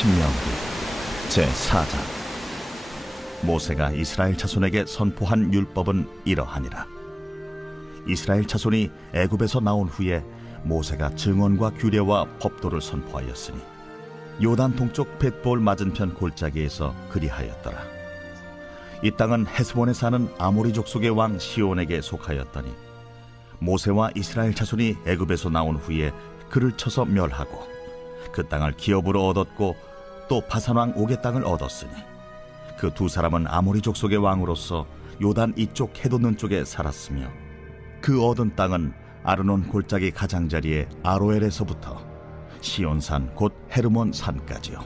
신명기 제4장. 모세가 이스라엘 자손에게 선포한 율법은 이러하니라. 이스라엘 자손이 애굽에서 나온 후에 모세가 증언과 규례와 법도를 선포하였으니 요단 동쪽 벳볼 맞은편 골짜기에서 그리하였더라. 이 땅은 헤스본에 사는 아모리 족속의 왕 시온에게 속하였더니 모세와 이스라엘 자손이 애굽에서 나온 후에 그를 쳐서 멸하고 그 땅을 기업으로 얻었고 또 바산 왕 옥의 땅을 얻었으니 그 두 사람은 아모리 족속의 왕으로서 요단 이쪽 해돋는 쪽에 살았으며 그 얻은 땅은 아르논 골짜기 가장자리에 아로엘에서부터 시온산 곧 헤르몬 산까지요.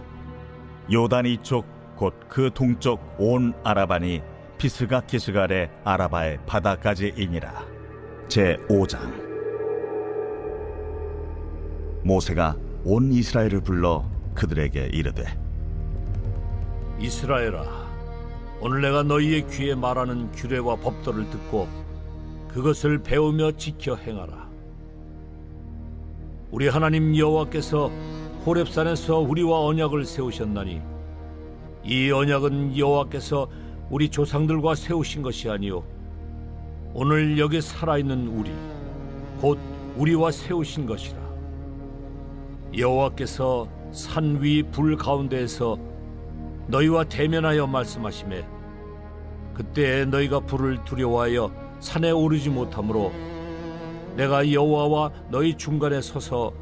요단 이쪽 곧 그 동쪽 온 아라반이 피스가 기스갈의 아라바의 바다까지이니라. 제5장. 모세가 온 이스라엘을 불러 그들에게 이르되, 이스라엘아, 오늘 내가 너희의 귀에 말하는 규례와 법도를 듣고 그것을 배우며 지켜 행하라. 우리 하나님 여호와께서 호렙산에서 우리와 언약을 세우셨나니 이 언약은 여호와께서 우리 조상들과 세우신 것이 아니요 오늘 여기 살아있는 우리 곧 우리와 세우신 것이라. 여호와께서 산 위 불 가운데에서 너희와 대면하여 말씀하시매 그때 너희가 불을 두려워하여 산에 오르지 못하므로 내가 여호와와 너희 중간에 서서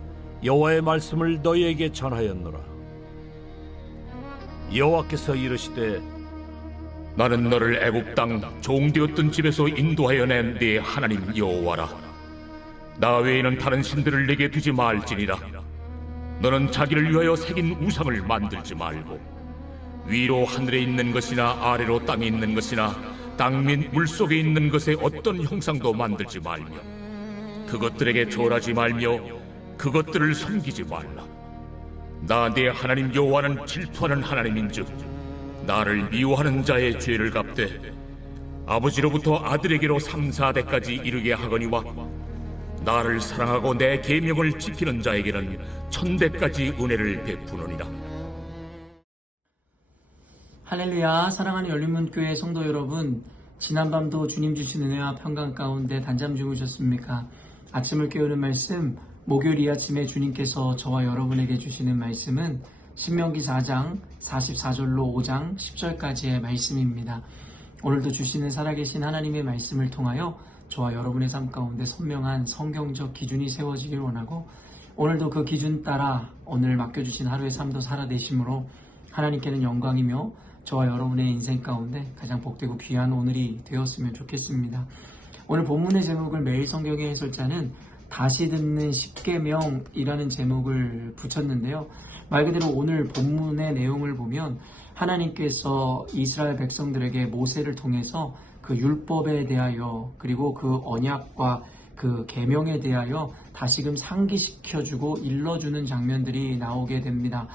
여호와의 말씀을 너희에게 전하였노라. 여호와께서 이르시되, 나는 너를 애굽 땅 종되었던 집에서 인도하여 낸 네 하나님 여호와라. 나 외에는 다른 신들을 내게 두지 말지니라. 너는 자기를 위하여 새긴 우상을 만들지 말고 위로 하늘에 있는 것이나 아래로 땅에 있는 것이나 땅 및 물속에 있는 것의 어떤 형상도 만들지 말며 그것들에게 절하지 말며 그것들을 섬기지 말라. 나 네 하나님 여호와는 질투하는 하나님인즉 나를 미워하는 자의 죄를 갚되 아버지로부터 아들에게로 3, 4대까지 이르게 하거니와 나를 사랑하고 내 계명을 지키는 자에게는 1000대까지 은혜를 베푸느니라. 할렐루야. 사랑하는 열린문교회 성도 여러분, 지난밤도 주님 주신 은혜와 평강 가운데 단잠 주무셨습니까? 아침을 깨우는 말씀, 목요일 이 아침에 주님께서 저와 여러분에게 주시는 말씀은 신명기 4장 44절로 5장 10절까지의 말씀입니다. 오늘도 주시는 살아계신 하나님의 말씀을 통하여 저와 여러분의 삶 가운데 선명한 성경적 기준이 세워지길 원하고, 오늘도 그 기준 따라 오늘 맡겨주신 하루의 삶도 살아내심으로 하나님께는 영광이며 저와 여러분의 인생 가운데 가장 복되고 귀한 오늘이 되었으면 좋겠습니다. 오늘 본문의 제목을 매일 성경의 해설자는 다시 듣는 십계명이라는 제목을 붙였는데요. 말 그대로 오늘 본문의 내용을 보면 하나님께서 이스라엘 백성들에게 모세를 통해서 그 율법에 대하여 그리고 그 언약과 그 계명에 대하여 다시금 상기시켜주고 일러주는 장면들이 나오게 됩니다.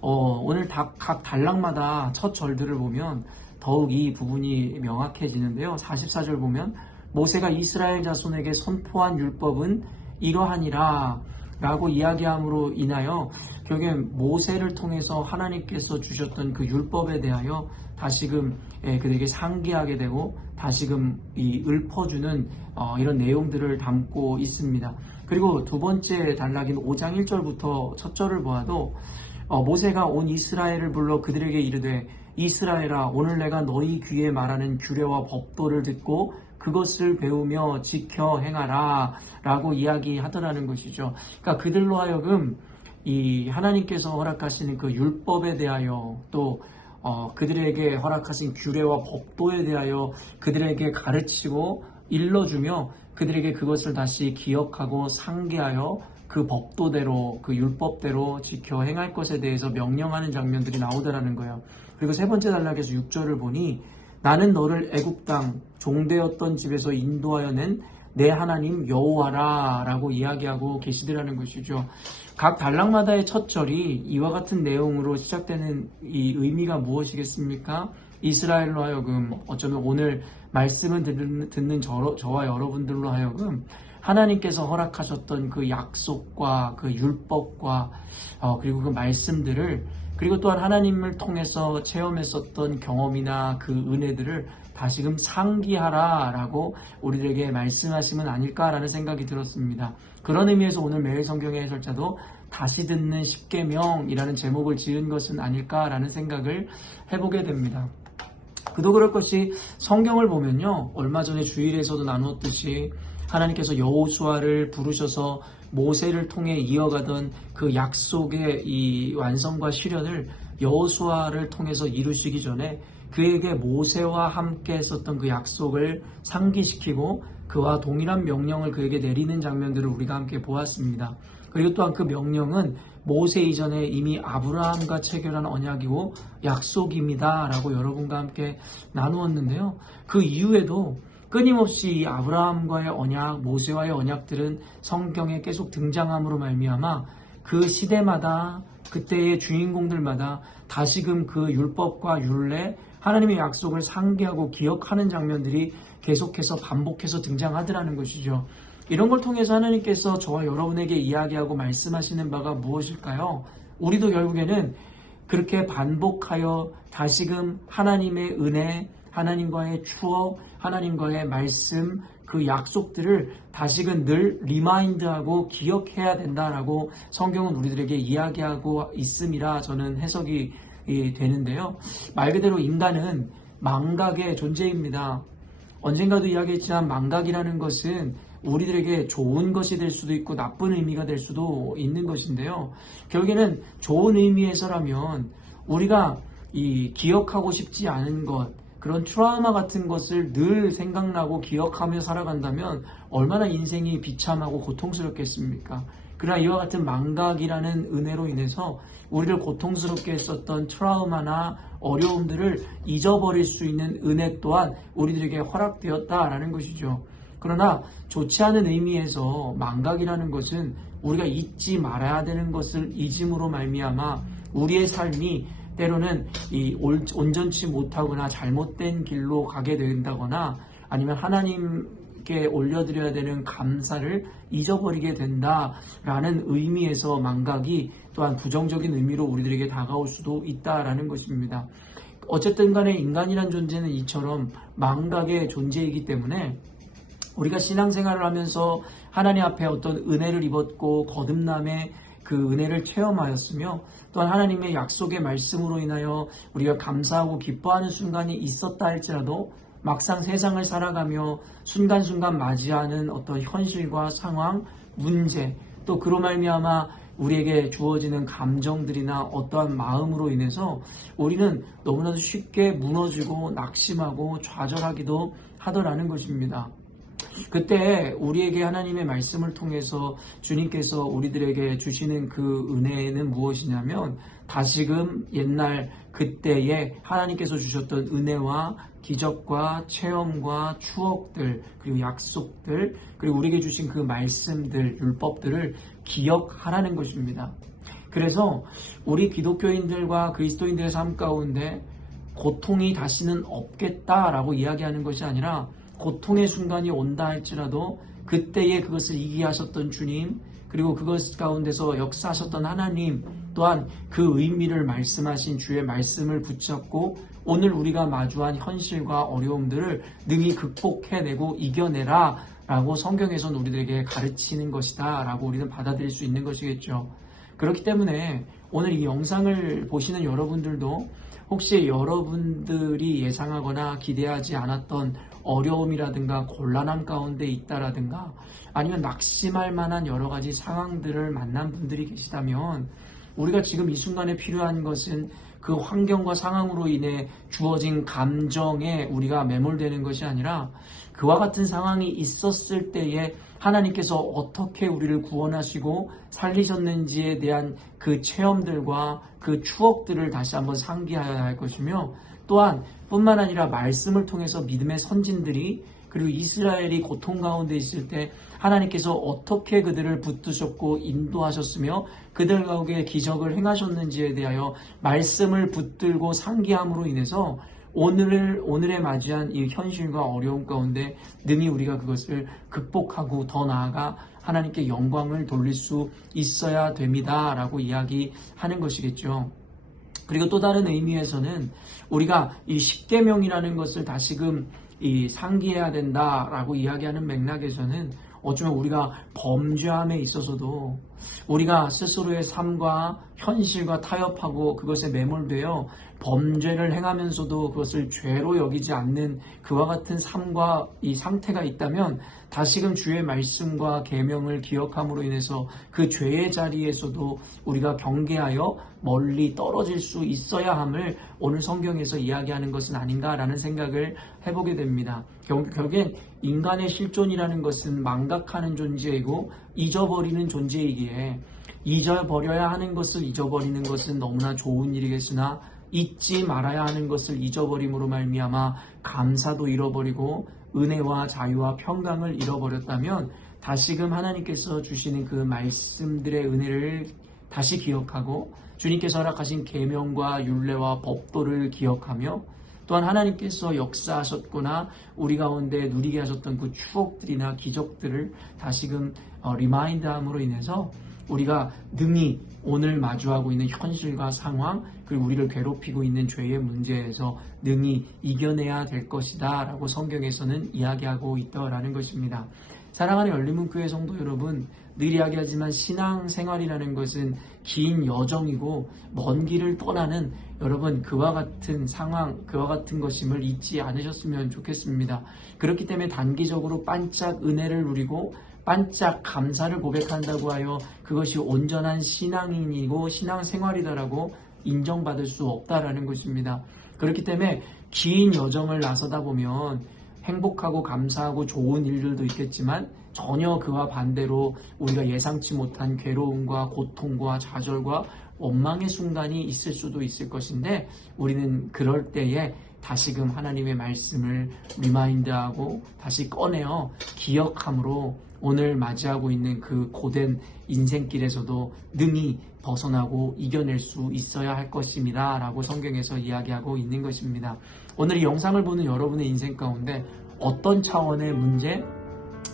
오늘 각 단락마다 첫 절들을 보면 더욱 이 부분이 명확해지는데요. 44절 보면 모세가 이스라엘 자손에게 선포한 율법은 이러하니라 라고 이야기함으로 인하여 결국엔 모세를 통해서 하나님께서 주셨던 그 율법에 대하여 다시금 그들에게 상기하게 되고 다시금 읊어주는 이런 내용들을 담고 있습니다. 그리고 두 번째 단락인 5장 1절부터 첫 절을 보아도 모세가 온 이스라엘을 불러 그들에게 이르되, 이스라엘아, 오늘 내가 너희 귀에 말하는 규례와 법도를 듣고 그것을 배우며 지켜 행하라 라고 이야기하더라는 것이죠. 그러니까 그들로 하여금 이 하나님께서 허락하시는 그 율법에 대하여 또 그들에게 허락하신 규례와 법도에 대하여 그들에게 가르치고 일러주며 그들에게 그것을 다시 기억하고 상기하여 그 법도대로 그 율법대로 지켜 행할 것에 대해서 명령하는 장면들이 나오더라는 거예요. 그리고 세 번째 단락에서 6절을 보니 나는 너를 애굽 땅 종되었던 집에서 인도하여 낸 내 하나님 여호와라 라고 이야기하고 계시더라는 것이죠. 각 단락마다의 첫 절이 이와 같은 내용으로 시작되는 이 의미가 무엇이겠습니까? 이스라엘로 하여금 어쩌면 오늘 말씀을 듣는 저와 여러분들로 하여금 하나님께서 허락하셨던 그 약속과 그 율법과 그리고 그 말씀들을 그리고 또한 하나님을 통해서 체험했었던 경험이나 그 은혜들을 다시금 상기하라라고 우리들에게 말씀하시면 아닐까라는 생각이 들었습니다. 그런 의미에서 오늘 매일 성경의 해설자도 다시 듣는 십계명이라는 제목을 지은 것은 아닐까라는 생각을 해보게 됩니다. 그도 그럴 것이 성경을 보면요, 얼마 전에 주일에서도 나누었듯이 하나님께서 여호수아를 부르셔서 모세를 통해 이어가던 그 약속의 이 완성과 실현을 여호수아를 통해서 이루시기 전에 그에게 모세와 함께 했었던 그 약속을 상기시키고 그와 동일한 명령을 그에게 내리는 장면들을 우리가 함께 보았습니다. 그리고 또한 그 명령은 모세 이전에 이미 아브라함과 체결한 언약이고 약속입니다 라고 여러분과 함께 나누었는데요. 그 이후에도 끊임없이 이 아브라함과의 언약, 모세와의 언약들은 성경에 계속 등장함으로 말미암아 그 시대마다 그때의 주인공들마다 다시금 그 율법과 율례, 하나님의 약속을 상기하고 기억하는 장면들이 계속해서 반복해서 등장하더라는 것이죠. 이런 걸 통해서 하나님께서 저와 여러분에게 이야기하고 말씀하시는 바가 무엇일까요? 우리도 결국에는 그렇게 반복하여 다시금 하나님의 은혜, 하나님과의 추억, 하나님과의 말씀, 그 약속들을 다시금 늘 리마인드하고 기억해야 된다라고 성경은 우리들에게 이야기하고 있음이라 저는 해석이 되는데요. 말 그대로 인간은 망각의 존재입니다. 언젠가도 이야기했지만 망각이라는 것은 우리들에게 좋은 것이 될 수도 있고 나쁜 의미가 될 수도 있는 것인데요. 결국에는 좋은 의미에서라면 우리가 이 기억하고 싶지 않은 것, 그런 트라우마 같은 것을 늘 생각나고 기억하며 살아간다면 얼마나 인생이 비참하고 고통스럽겠습니까? 그러나 이와 같은 망각이라는 은혜로 인해서 우리를 고통스럽게 했었던 트라우마나 어려움들을 잊어버릴 수 있는 은혜 또한 우리들에게 허락되었다라는 것이죠. 그러나 좋지 않은 의미에서 망각이라는 것은 우리가 잊지 말아야 되는 것을 잊음으로 말미암아 우리의 삶이 때로는 온전치 못하거나 잘못된 길로 가게 된다거나 아니면 하나님께 올려드려야 되는 감사를 잊어버리게 된다라는 의미에서 망각이 또한 부정적인 의미로 우리들에게 다가올 수도 있다라는 것입니다. 어쨌든 간에 인간이란 존재는 이처럼 망각의 존재이기 때문에 우리가 신앙생활을 하면서 하나님 앞에 어떤 은혜를 입었고 거듭남의 그 은혜를 체험하였으며 또한 하나님의 약속의 말씀으로 인하여 우리가 감사하고 기뻐하는 순간이 있었다 할지라도 막상 세상을 살아가며 순간순간 맞이하는 어떤 현실과 상황, 문제 또 그로 말미암아 우리에게 주어지는 감정들이나 어떠한 마음으로 인해서 우리는 너무나도 쉽게 무너지고 낙심하고 좌절하기도 하더라는 것입니다. 그때 우리에게 하나님의 말씀을 통해서 주님께서 우리들에게 주시는 그 은혜는 무엇이냐면 다시금 옛날 그때에 하나님께서 주셨던 은혜와 기적과 체험과 추억들 그리고 약속들 그리고 우리에게 주신 그 말씀들 율법들을 기억하라는 것입니다. 그래서 우리 기독교인들과 그리스도인들의 삶 가운데 고통이 다시는 없겠다라고 이야기하는 것이 아니라 고통의 순간이 온다 할지라도 그때에 그것을 이기게 하셨던 주님 그리고 그것 가운데서 역사하셨던 하나님 또한 그 의미를 말씀하신 주의 말씀을 붙잡고 오늘 우리가 마주한 현실과 어려움들을 능히 극복해내고 이겨내라 라고 성경에서는 우리들에게 가르치는 것이다 라고 우리는 받아들일 수 있는 것이겠죠. 그렇기 때문에 오늘 이 영상을 보시는 여러분들도 혹시 여러분들이 예상하거나 기대하지 않았던 어려움이라든가 곤란함 가운데 있다라든가 아니면 낙심할 만한 여러 가지 상황들을 만난 분들이 계시다면 우리가 지금 이 순간에 필요한 것은 그 환경과 상황으로 인해 주어진 감정에 우리가 매몰되는 것이 아니라 그와 같은 상황이 있었을 때에 하나님께서 어떻게 우리를 구원하시고 살리셨는지에 대한 그 체험들과 그 추억들을 다시 한번 상기해야 할 것이며 또한 뿐만 아니라 말씀을 통해서 믿음의 선진들이 그리고 이스라엘이 고통 가운데 있을 때 하나님께서 어떻게 그들을 붙드셨고 인도하셨으며 그들 가운데 기적을 행하셨는지에 대하여 말씀을 붙들고 상기함으로 인해서 오늘에 맞이한 이 현실과 어려움 가운데 능히 우리가 그것을 극복하고 더 나아가 하나님께 영광을 돌릴 수 있어야 됩니다 라고 이야기하는 것이겠죠. 그리고 또 다른 의미에서는 우리가 이 십계명이라는 것을 다시금 상기해야 된다라고 이야기하는 맥락에서는 어쩌면 우리가 범죄함에 있어서도 우리가 스스로의 삶과 현실과 타협하고 그것에 매몰되어 범죄를 행하면서도 그것을 죄로 여기지 않는 그와 같은 삶과 이 상태가 있다면 다시금 주의 말씀과 계명을 기억함으로 인해서 그 죄의 자리에서도 우리가 경계하여 멀리 떨어질 수 있어야 함을 오늘 성경에서 이야기하는 것은 아닌가라는 생각을 해보게 됩니다. 결국엔 인간의 실존이라는 것은 망각하는 존재이고 잊어버리는 존재이기에 잊어버려야 하는 것을 잊어버리는 것은 너무나 좋은 일이겠으나 잊지 말아야 하는 것을 잊어버림으로 말미암아 감사도 잃어버리고 은혜와 자유와 평강을 잃어버렸다면 다시금 하나님께서 주시는 그 말씀들의 은혜를 다시 기억하고 주님께서 허락하신 계명과 율례와 법도를 기억하며 또한 하나님께서 역사하셨거나 우리 가운데 누리게 하셨던 그 추억들이나 기적들을 다시금 리마인드함으로 인해서 우리가 능히 오늘 마주하고 있는 현실과 상황 그리고 우리를 괴롭히고 있는 죄의 문제에서 능히 이겨내야 될 것이다 라고 성경에서는 이야기하고 있다라는 것입니다. 사랑하는 열린문교회 성도 여러분, 늘 이야기하지만 신앙생활이라는 것은 긴 여정이고 먼 길을 떠나는 여러분 그와 같은 상황, 그와 같은 것임을 잊지 않으셨으면 좋겠습니다. 그렇기 때문에 단기적으로 반짝 은혜를 누리고 반짝 감사를 고백한다고 하여 그것이 온전한 신앙인이고 신앙생활이다라고 인정받을 수 없다라는 것입니다. 그렇기 때문에 긴 여정을 나서다 보면 행복하고 감사하고 좋은 일들도 있겠지만 전혀 그와 반대로 우리가 예상치 못한 괴로움과 고통과 좌절과 원망의 순간이 있을 수도 있을 것인데 우리는 그럴 때에 다시금 하나님의 말씀을 리마인드하고 다시 꺼내어 기억함으로 오늘 맞이하고 있는 그 고된 인생길에서도 능히 벗어나고 이겨낼 수 있어야 할 것입니다 라고 성경에서 이야기하고 있는 것입니다. 오늘 이 영상을 보는 여러분의 인생 가운데 어떤 차원의 문제,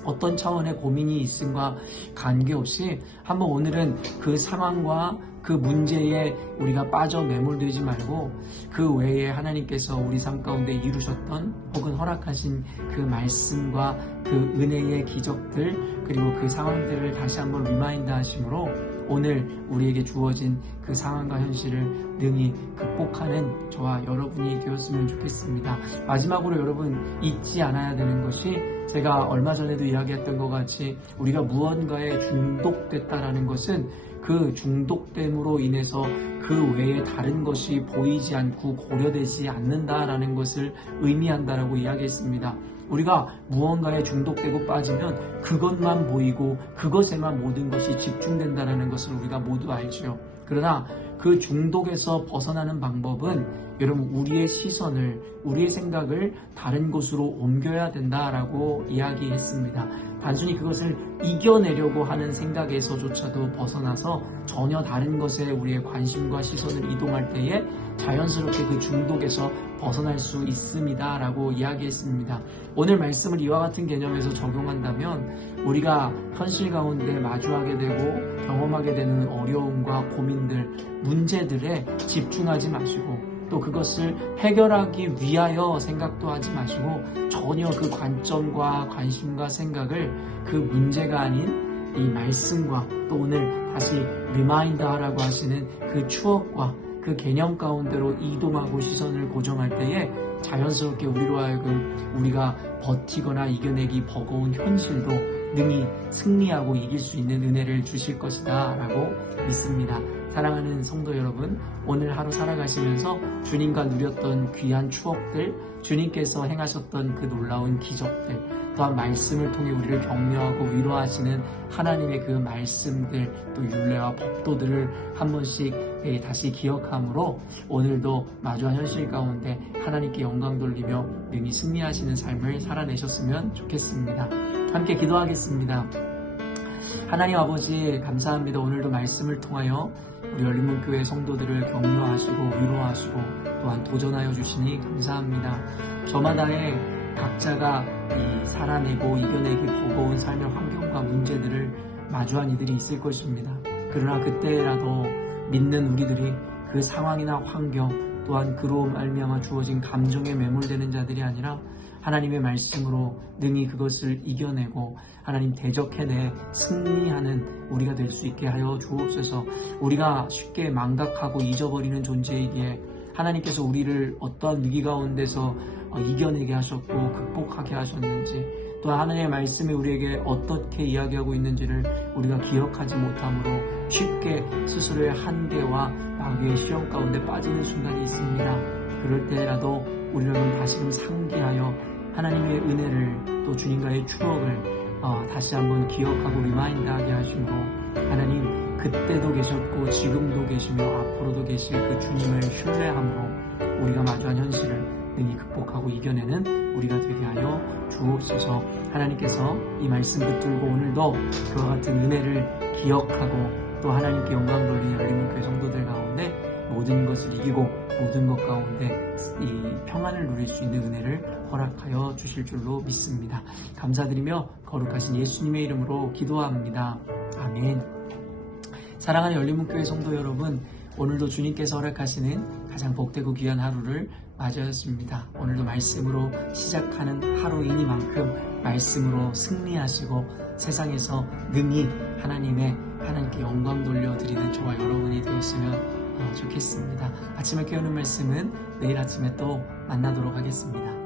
어떤 차원의 고민이 있음과 관계없이 한번 오늘은 그 상황과 그 문제에 우리가 빠져 매몰되지 말고 그 외에 하나님께서 우리 삶 가운데 이루셨던 혹은 허락하신 그 말씀과 그 은혜의 기적들 그리고 그 상황들을 다시 한번 리마인드 하심으로 오늘 우리에게 주어진 그 상황과 현실을 능히 극복하는 저와 여러분이 되었으면 좋겠습니다. 마지막으로 여러분 잊지 않아야 되는 것이 제가 얼마 전에도 이야기했던 것 같이 우리가 무언가에 중독됐다라는 것은 그 중독됨으로 인해서 그 외에 다른 것이 보이지 않고 고려되지 않는다라는 것을 의미한다라고 이야기했습니다. 우리가 무언가에 중독되고 빠지면 그것만 보이고 그것에만 모든 것이 집중된다는 것을 우리가 모두 알지요. 그러나 그 중독에서 벗어나는 방법은 여러분 우리의 시선을, 우리의 생각을 다른 곳으로 옮겨야 된다라고 이야기했습니다. 단순히 그것을 이겨내려고 하는 생각에서조차도 벗어나서 전혀 다른 것에 우리의 관심과 시선을 이동할 때에 자연스럽게 그 중독에서 벗어날 수 있습니다 라고 이야기했습니다. 오늘 말씀을 이와 같은 개념에서 적용한다면 우리가 현실 가운데 마주하게 되고 경험하게 되는 어려움과 고민들, 문제들에 집중하지 마시고 또 그것을 해결하기 위하여 생각도 하지 마시고 전혀 그 관점과 관심과 생각을 그 문제가 아닌 이 말씀과 또 오늘 다시 리마인드 하라고 하시는 그 추억과 그 개념 가운데로 이동하고 시선을 고정할 때에 자연스럽게 우리로 하여금 우리가 버티거나 이겨내기 버거운 현실도 능히 승리하고 이길 수 있는 은혜를 주실 것이다 라고 믿습니다. 사랑하는 성도 여러분, 오늘 하루 살아가시면서 주님과 누렸던 귀한 추억들, 주님께서 행하셨던 그 놀라운 기적들, 또한 말씀을 통해 우리를 격려하고 위로하시는 하나님의 그 말씀들, 또 율례와 법도들을 한 번씩 다시 기억함으로 오늘도 마주한 현실 가운데 하나님께 영광 돌리며 능히 승리하시는 삶을 살아내셨으면 좋겠습니다. 함께 기도하겠습니다. 하나님 아버지 감사합니다. 오늘도 말씀을 통하여 우리 열린문교회 성도들을 격려하시고 위로하시고 또한 도전하여 주시니 감사합니다. 저마다의 각자가 이 살아내고 이겨내기 버거운 삶의 환경과 문제들을 마주한 이들이 있을 것입니다. 그러나 그때라도 믿는 우리들이 그 상황이나 환경 또한 그로 말미암아 주어진 감정에 매몰되는 자들이 아니라 하나님의 말씀으로 능히 그것을 이겨내고 하나님 대적해내 승리하는 우리가 될 수 있게 하여 주옵소서. 우리가 쉽게 망각하고 잊어버리는 존재이기에 하나님께서 우리를 어떠한 위기 가운데서 이겨내게 하셨고 극복하게 하셨는지, 또 하나님의 말씀이 우리에게 어떻게 이야기하고 있는지를 우리가 기억하지 못하므로 쉽게 스스로의 한계와 마귀의 시험 가운데 빠지는 순간이 있습니다. 그럴 때라도 우리는 다시금 상기하여 하나님의 은혜를 또 주님과의 추억을 다시 한번 기억하고 리마인드하게 하시므로 하나님 그때도 계셨고 지금도 계시며 앞으로도 계실 그 주님을 신뢰함으로 우리가 마주한 현실을 능히 극복하고 이겨내는 우리가 되게 하여 주옵소서. 하나님께서 이 말씀 붙들고 오늘도 그와 같은 은혜를 기억하고 또 하나님께 영광 돌리는 열린문교회 성도들 가운데 모든 것을 이기고 모든 것 가운데 이 평안을 누릴 수 있는 은혜를 허락하여 주실 줄로 믿습니다. 감사드리며 거룩하신 예수님의 이름으로 기도합니다. 아멘. 사랑하는 열린문교회 성도 여러분, 오늘도 주님께서 허락하시는 가장 복되고 귀한 하루를 맞이하였습니다. 오늘도 말씀으로 시작하는 하루이니만큼 말씀으로 승리하시고 세상에서 능히 하나님께 영광 돌려드리는 저와 여러분이 되었으면 좋겠습니다. 아침을 깨우는 말씀은 내일 아침에 또 만나도록 하겠습니다.